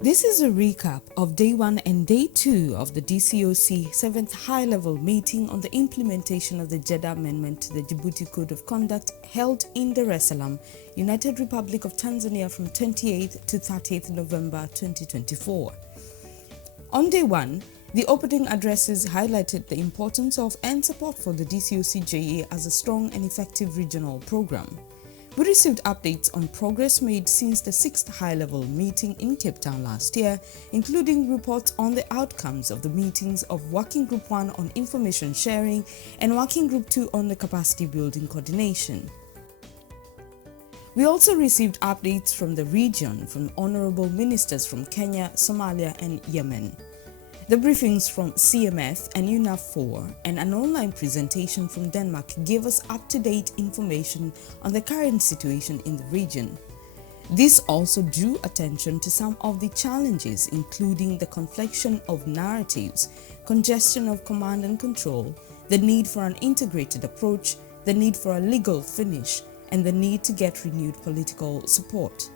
This is a recap of Day 1 and Day 2 of the DCoC 7th High-Level Meeting on the implementation of the Jeddah Amendment to the Djibouti Code of Conduct held in Salaam, United Republic of Tanzania from 28th to 30th November 2024. On Day 1, the opening addresses highlighted the importance of and support for the DCoC JA as a strong and effective regional program. We received updates on progress made since the 6th high-level meeting in Cape Town last year, including reports on the outcomes of the meetings of Working Group 1 on Information Sharing and Working Group 2 on the Capacity Building Coordination. We also received updates from the region from honorable ministers from Kenya, Somalia and Yemen. The briefings from CMF and UNAF4 and an online presentation from Denmark gave us up-to-date information on the current situation in the region. This also drew attention to some of the challenges, including the confliction of narratives, congestion of command and control, the need for an integrated approach, the need for a legal finish, and the need to get renewed political support.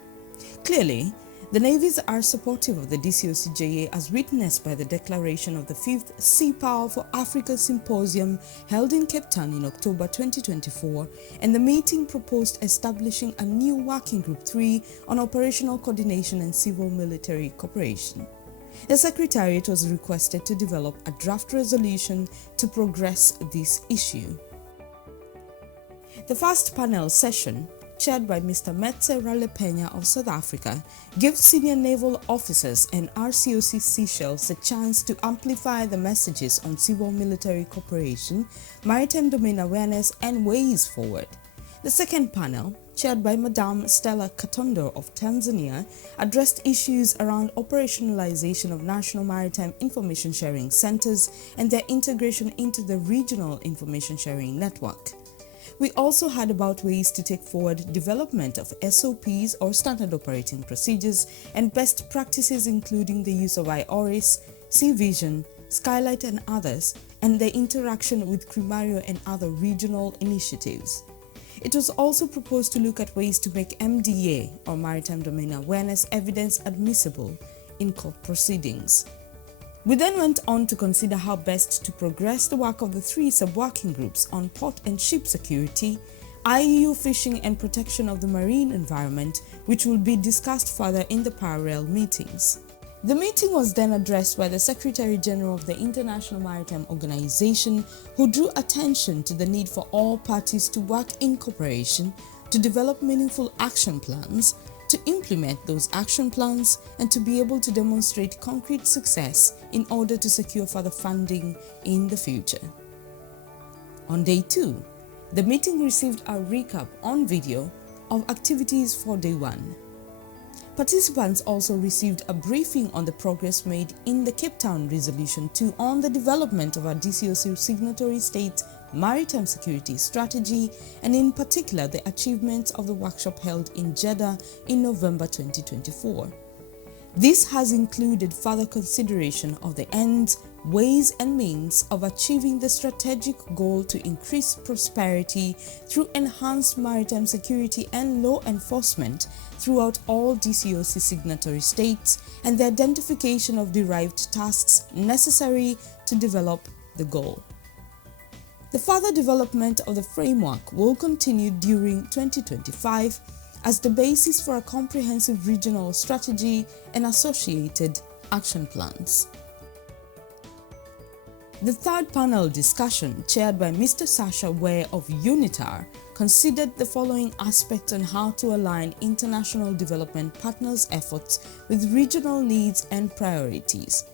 Clearly, the navies are supportive of the DCoC JA as witnessed by the declaration of the 5th Sea Power for Africa Symposium held in Cape Town in October 2024, and the meeting proposed establishing a new Working Group 3 on operational coordination and civil-military cooperation. The Secretariat was requested to develop a draft resolution to progress this issue. The first panel session, chaired by Mr. Metse Ralepenya of South Africa, gives senior naval officers and RCOC Seychelles a chance to amplify the messages on civil-military cooperation, maritime domain awareness and ways forward. The second panel, chaired by Madame Stella Katondo of Tanzania, addressed issues around operationalization of national maritime information sharing centers and their integration into the regional information sharing network. We also heard about ways to take forward development of SOPs or standard operating procedures and best practices, including the use of IORIS, Sea Vision, Skylight and others, and their interaction with Crimario and other regional initiatives. It was also proposed to look at ways to make MDA or Maritime Domain Awareness evidence admissible in court proceedings. We then went on to consider how best to progress the work of the 3 sub-working groups on port and ship security, IUU fishing and protection of the marine environment, which will be discussed further in the parallel meetings. The meeting was then addressed by the Secretary General of the International Maritime Organization, who drew attention to the need for all parties to work in cooperation to develop meaningful action plans, to implement those action plans, and to be able to demonstrate concrete success in order to secure further funding in the future. On Day 2, the meeting received a recap on video of activities for Day 1. Participants also received a briefing on the progress made in the Cape Town Resolution 2 on the development of our DCoC signatory states' maritime security strategy, and in particular the achievements of the workshop held in Jeddah in November 2024. This has included further consideration of the ends, ways and means of achieving the strategic goal to increase prosperity through enhanced maritime security and law enforcement throughout all DCoC signatory states, and the identification of derived tasks necessary to develop the goal. The further development of the framework will continue during 2025 as the basis for a comprehensive regional strategy and associated action plans. The third panel discussion, chaired by Mr. Sasha Ware of UNITAR, considered the following aspects on how to align international development partners' efforts with regional needs and priorities.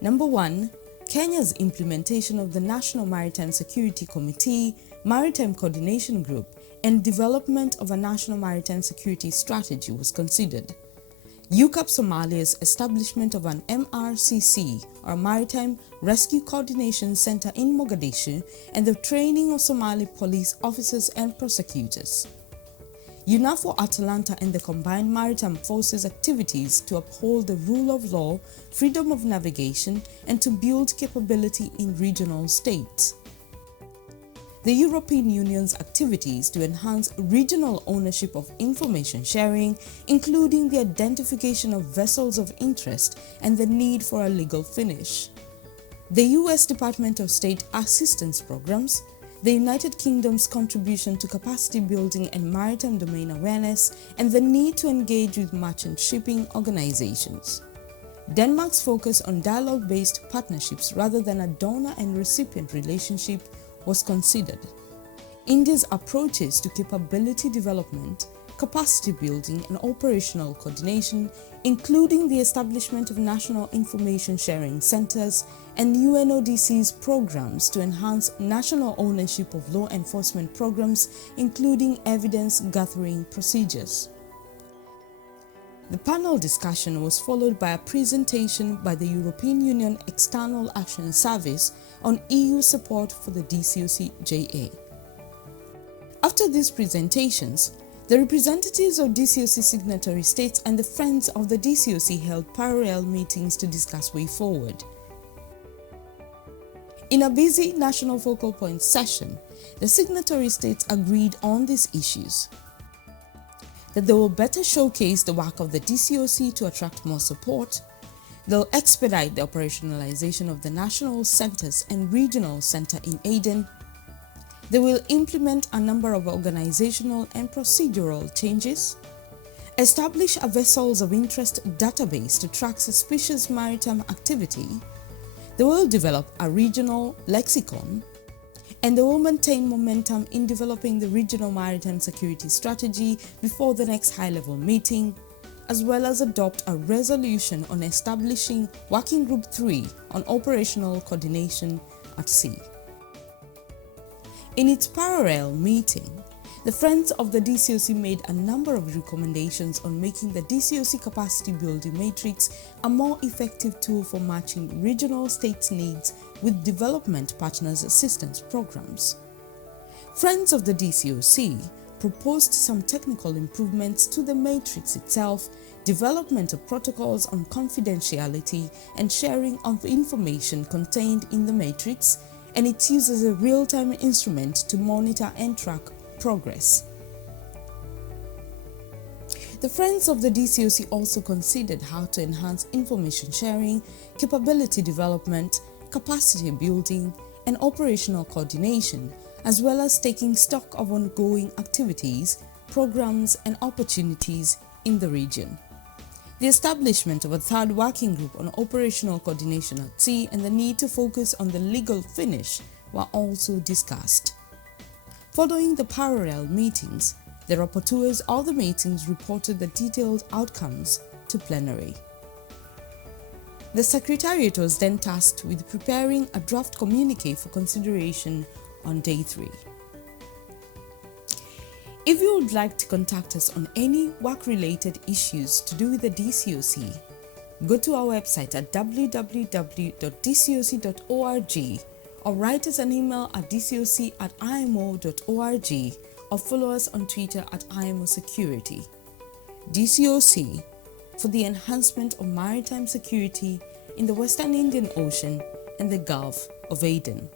Number 1. Kenya's implementation of the National Maritime Security Committee, Maritime Coordination Group, and development of a National Maritime Security Strategy was considered. UCAP Somalia's establishment of an MRCC, or Maritime Rescue Coordination Center in Mogadishu, and the training of Somali police officers and prosecutors. UNAFO Atalanta and the Combined Maritime Forces activities to uphold the rule of law, freedom of navigation, and to build capability in regional states. the European Union's activities to enhance regional ownership of information sharing, including the identification of vessels of interest and the need for a legal finish, the US Department of State assistance programs, the United Kingdom's contribution to capacity building and maritime domain awareness, and the need to engage with merchant shipping organizations. Denmark's focus on dialogue-based partnerships rather than a donor and recipient relationship was considered. India's approaches to capability development, capacity building, and operational coordination, including the establishment of national information sharing centers and UNODC's programs to enhance national ownership of law enforcement programs, including evidence gathering procedures. The panel discussion was followed by a presentation by the European Union External Action Service on EU support for the DCoC JA. After these presentations, the representatives of DCoC signatory states and the Friends of the DCoC held parallel meetings to discuss way forward. In a busy national focal point session, the signatory states agreed on these issues: that they will better showcase the work of the DCoC to attract more support, they'll expedite the operationalization of the national centers and regional center in Aden, they will implement a number of organizational and procedural changes, establish a vessels of interest database to track suspicious maritime activity, they will develop a regional lexicon, and they will maintain momentum in developing the regional maritime security strategy before the next high-level meeting, as well as adopt a resolution on establishing Working Group 3 on operational coordination at sea. In its parallel meeting, the Friends of the DCoC made a number of recommendations on making the DCoC capacity building matrix a more effective tool for matching regional states' needs with development partners' assistance programs. Friends of the DCoC proposed some technical improvements to the matrix itself, development of protocols on confidentiality and sharing of information contained in the matrix, and its use as a real-time instrument to monitor and track progress. The Friends of the DCoC also considered how to enhance information sharing, capability development, capacity building, and operational coordination, as well as taking stock of ongoing activities, programs, and opportunities in the region. The establishment of a third working group on operational coordination at sea and the need to focus on the legal finish were also discussed. Following the parallel meetings, the rapporteurs of the meetings reported the detailed outcomes to plenary. The Secretariat was then tasked with preparing a draft communique for consideration on day 3. If you would like to contact us on any work-related issues to do with the DCoC, go to our website at www.dcoc.org or write us an email at dcoc@imo.org or follow us on Twitter at IMO Security. DCoC, for the enhancement of maritime security in the Western Indian Ocean and the Gulf of Aden.